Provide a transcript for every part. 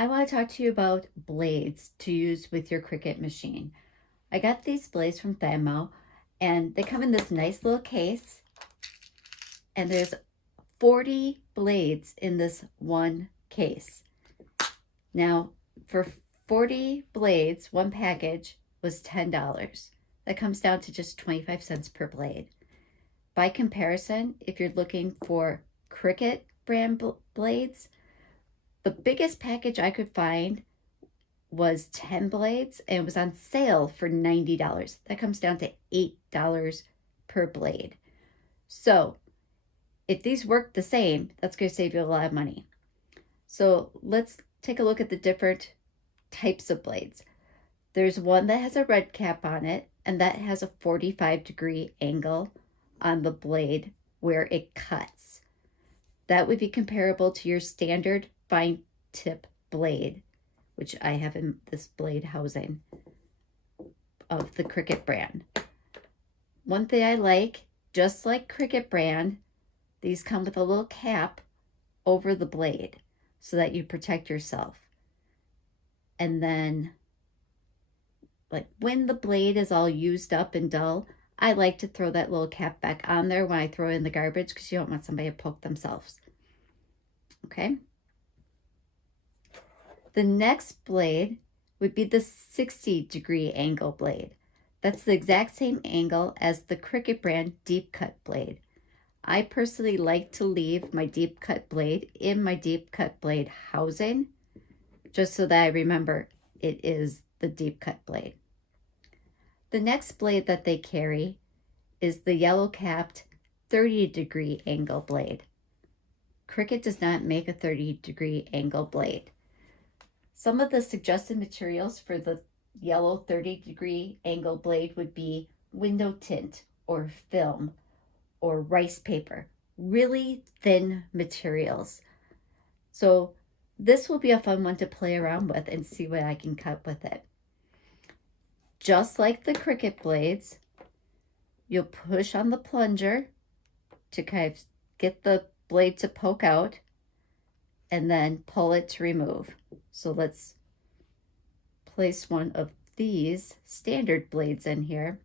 I want to talk to you about blades to use with your Cricut machine. I got these blades from Thanmao, and they come in this nice little case, and there's 40 blades in this one case. Now, for 40 blades, one package was $10. That comes down to just 25 cents per blade. By comparison, if you're looking for Cricut brand blades, the biggest package I could find was 10 blades, and it was on sale for $90. That comes down to $8 per blade. So if these work the same, that's going to save you a lot of money. So let's take a look at the different types of blades. There's one that has a red cap on it, and that has a 45-degree angle on the blade where it cuts. That would be comparable to your standard fine tip blade, which I have in this blade housing of the Cricut brand. One thing I like, just like Cricut brand, these come with a little cap over the blade so that you protect yourself. And then, like when the blade is all used up and dull, I like to throw that little cap back on there when I throw it in the garbage, because you don't want somebody to poke themselves. Okay? The next blade would be the 60-degree angle blade. That's the exact same angle as the Cricut brand deep cut blade. I personally like to leave my deep cut blade in my deep cut blade housing, just so that I remember it is the deep cut blade. The next blade that they carry is the yellow capped 30-degree angle blade. Cricut does not make a 30-degree angle blade. Some of the suggested materials for the yellow 30-degree angle blade would be window tint or film or rice paper, really thin materials. So this will be a fun one to play around with and see what I can cut with it. Just like the Cricut blades, you'll push on the plunger to kind of get the blade to poke out and then pull it to remove. So let's place one of these standard blades in here.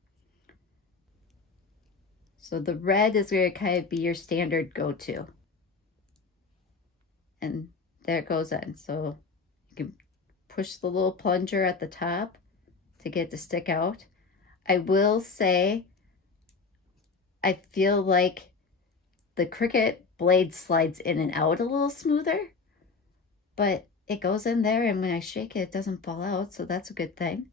So the red is going to kind of be your standard go-to. And there it goes in. So you can push the little plunger at the top to get it to stick out. I will say, I feel like the Cricut blade slides in and out a little smoother, but it goes in there, and when I shake it, it doesn't fall out, so that's a good thing.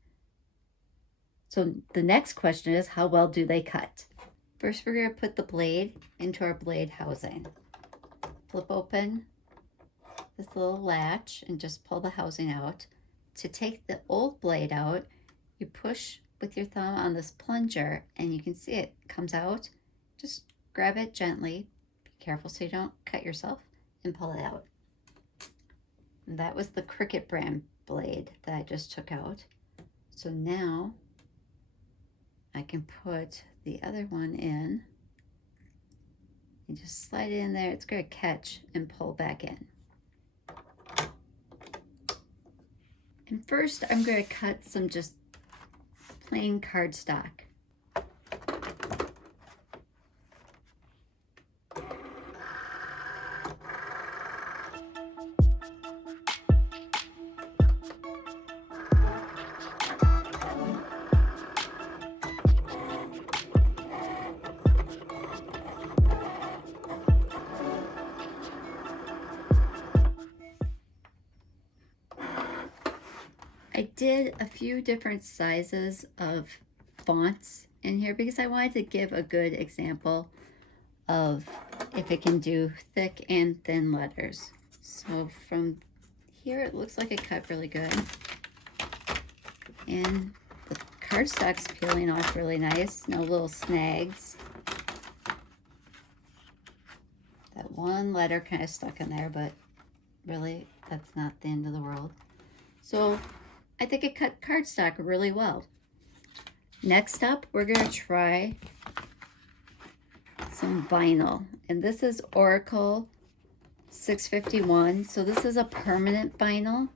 So the next question is, how well do they cut? First, we're going to put the blade into our blade housing. Flip open this little latch and just pull the housing out. To take the old blade out, you push with your thumb on this plunger, and you can see it comes out. Just grab it gently. Be careful so you don't cut yourself, and pull it out. And that was the Cricut brand blade that I just took out. So now I can put the other one in. You just slide it in there. It's going to catch and pull back in. And first I'm going to cut some just plain cardstock. I did a few different sizes of fonts in here because I wanted to give a good example of if it can do thick and thin letters. So from here it looks like it cut really good, and the cardstock's peeling off really nice, no little snags. That one letter kind of stuck in there, but really that's not the end of the world. So I think it cut cardstock really well. Next up, we're going to try some vinyl. And this is Oracle 651. So this is a permanent vinyl.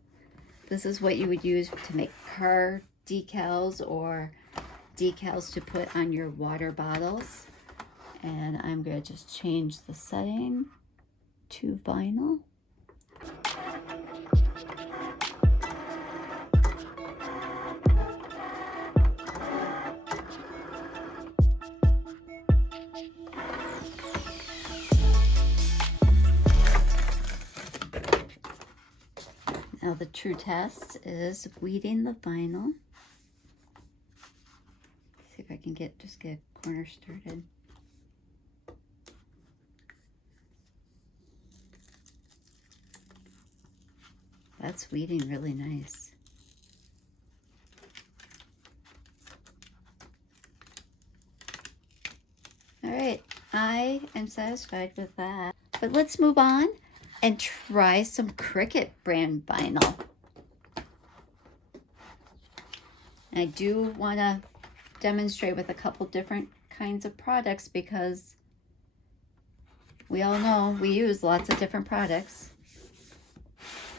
This is what you would use to make car decals or decals to put on your water bottles. And I'm going to just change the setting to vinyl. Now the true test is weeding the vinyl. See if I can just get a corner started. That's weeding really nice. All right, I am satisfied with that. But let's move on and try some Cricut brand vinyl. And I do want to demonstrate with a couple different kinds of products because we all know we use lots of different products.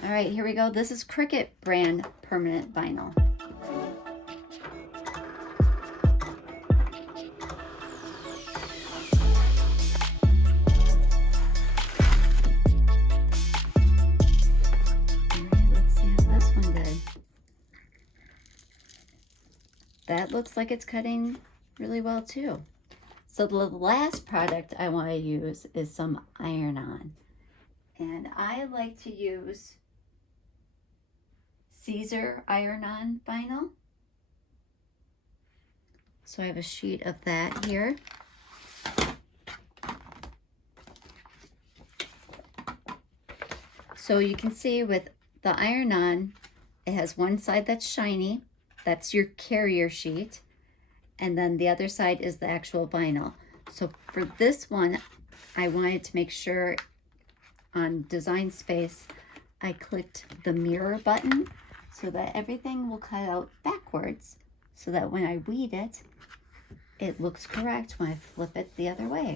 All right, here we go. This is Cricut brand permanent vinyl. That looks like it's cutting really well too. So the last product I want to use is some iron-on. And I like to use Caesar iron-on vinyl. So I have a sheet of that here. So you can see with the iron-on, it has one side that's shiny. That's your carrier sheet. And then the other side is the actual vinyl. So for this one, I wanted to make sure on Design Space, I clicked the mirror button so that everything will cut out backwards so that when I weed it, it looks correct when I flip it the other way.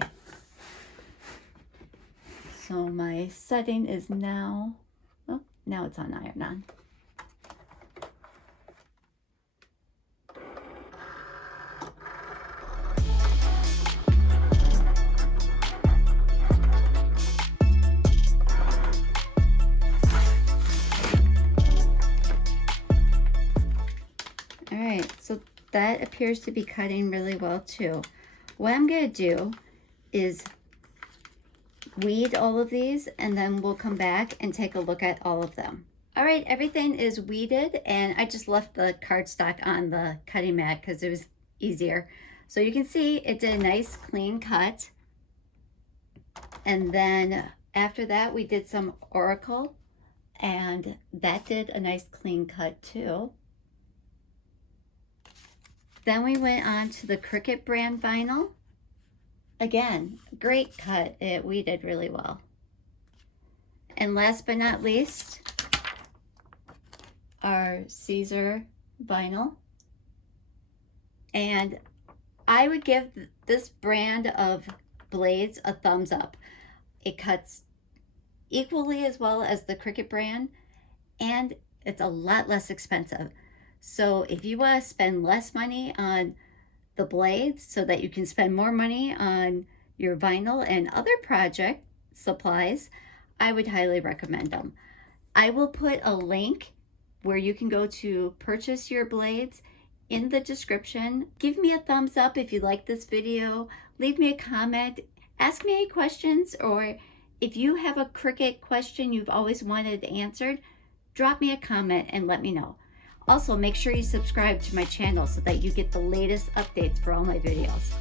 So my setting is now, oh, now it's on iron-on. All right, so that appears to be cutting really well too. What I'm going to do is weed all of these and then we'll come back and take a look at all of them. All right, everything is weeded and I just left the cardstock on the cutting mat because it was easier. So you can see it did a nice clean cut. And then after that we did some Oracle and that did a nice clean cut too. Then we went on to the Cricut brand vinyl. Again, great cut. It weeded really well. And last but not least, our Caesar vinyl. And I would give this brand of blades a thumbs up. It cuts equally as well as the Cricut brand, and it's a lot less expensive. So if you want to spend less money on the blades so that you can spend more money on your vinyl and other project supplies, I would highly recommend them. I will put a link where you can go to purchase your blades in the description. Give me a thumbs up if you like this video. Leave me a comment. Ask me any questions, or if you have a Cricut question you've always wanted answered, drop me a comment and let me know. Also, make sure you subscribe to my channel so that you get the latest updates for all my videos.